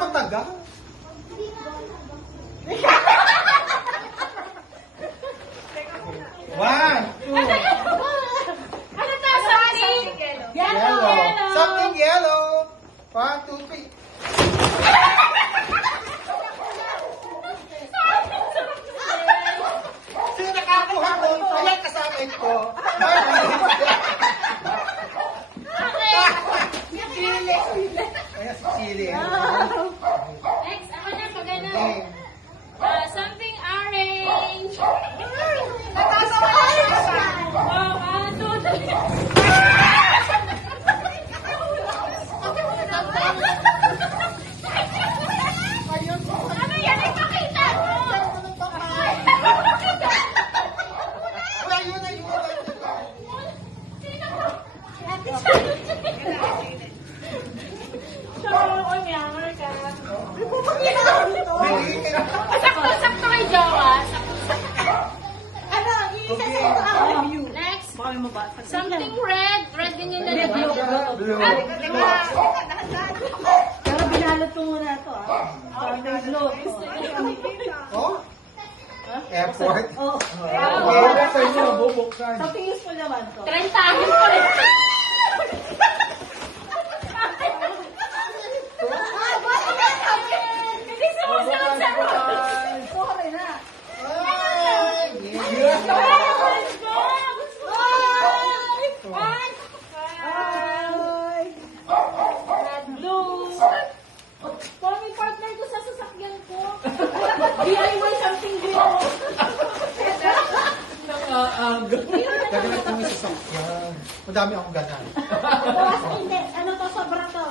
patagal. One, two. Ano to? Something? Yellow. Something yellow. 1, 2, 3. Sino nakakuha ko? Ayan kasama ko. Chili. Ayan si Chili. Next, ako na pag ano. Okay. Something orange. Ano yan? Ipakita mo! Wala, yun na yun. Sakto-sakto kay Jowa. Next. Something red. Red din yung nalagay. Pero binalot ko muna ito, Parang may globe. Oh? Airport? Oh. Bubuksan nyo, bubuksan. Something useful naman to. 30 pa rin. Hindi sumusunod sa Sorry na. Ay, yes. Red, blue. Tommy, partner ko sa sasakyan ko. DIY something good. Gagamit kami sa sakyan. Madami akong ganan. Bawas hindi. Ano to, sobra to.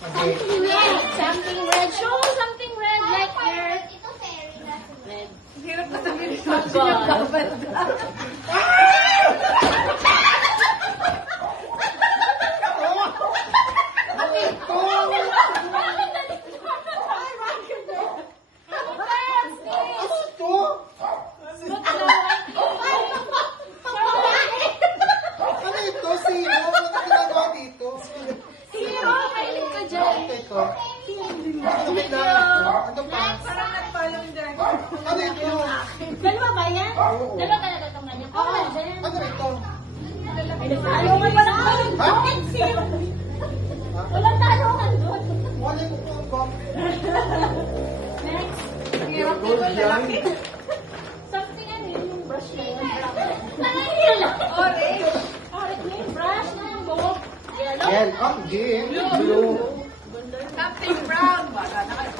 Okay. Something red. Show something red like your red. Hirap na sabihin. Ano ito? Ano ito? Sino? Ano ginagawa dito? Hero, mahilig ka dyan. Ano ito? Ano ito? Ano pa? Parang nagpalong dyan. Ano ito? Dalawa ba yan? Oo. Dalawa talaga itong ganyan. Oo, din. Ano ito? Talungan pa lang doon. Ha? Walang talungan doon. Wala ko po ang bomb. Next. Hirap dito lalaki. Something ano yun, yung brush na yun. Nangyayala. Orange. Orange na yung brush na yung buhok. Yellow. Yan. Oh, game. Blue. Something brown. Wala na kayo.